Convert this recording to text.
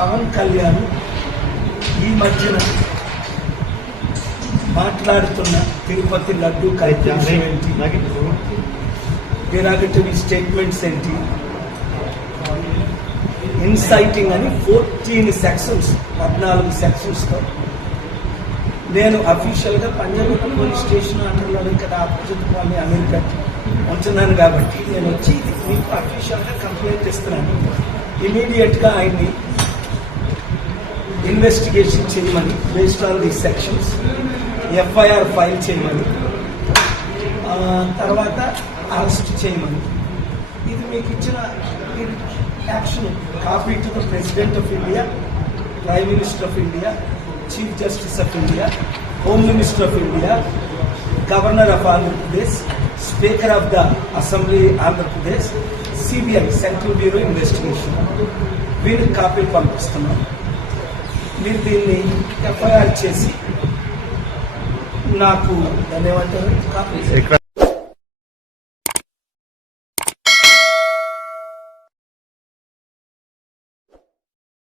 పవన్ కళ్యాణ్ ఈ మధ్యన మాట్లాడుతున్న తిరుపతి లడ్డు కార్యక్రమం ఏంటి స్టేట్మెంట్స్ ఏంటి ఇన్సైటింగ్ అని ఫోర్టీన్ సెక్షన్స్ పద్నాలుగు సెక్షన్స్తో నేను అఫీషియల్గా పంజాబ్ పోలీస్ స్టేషన్ అండర్లో కదా ఆపోజిట్ అనేది అమెరికా ఉంటున్నాను కాబట్టి నేను వచ్చి మీకు అఫీషియల్గా కంప్లైంట్ ఇస్తున్నాను ఇమీడియట్గా ఆయన్ని ఇన్వెస్టిగేషన్ చేయమని based on the sections FIR file చేయమని తర్వాత అరెస్ట్ చేయమని ఇది మీకు ఇచ్చిన action copy to the president of India prime minister of India chief justice of India home minister of India governor of Andhra Pradesh speaker of the assembly Andhra Pradesh CBI central bureau investigation వీళ్ళకి copy పంపిస్తున్నాం మీరు దీన్ని FIR చేసి నాకు ధన్యవాదాలు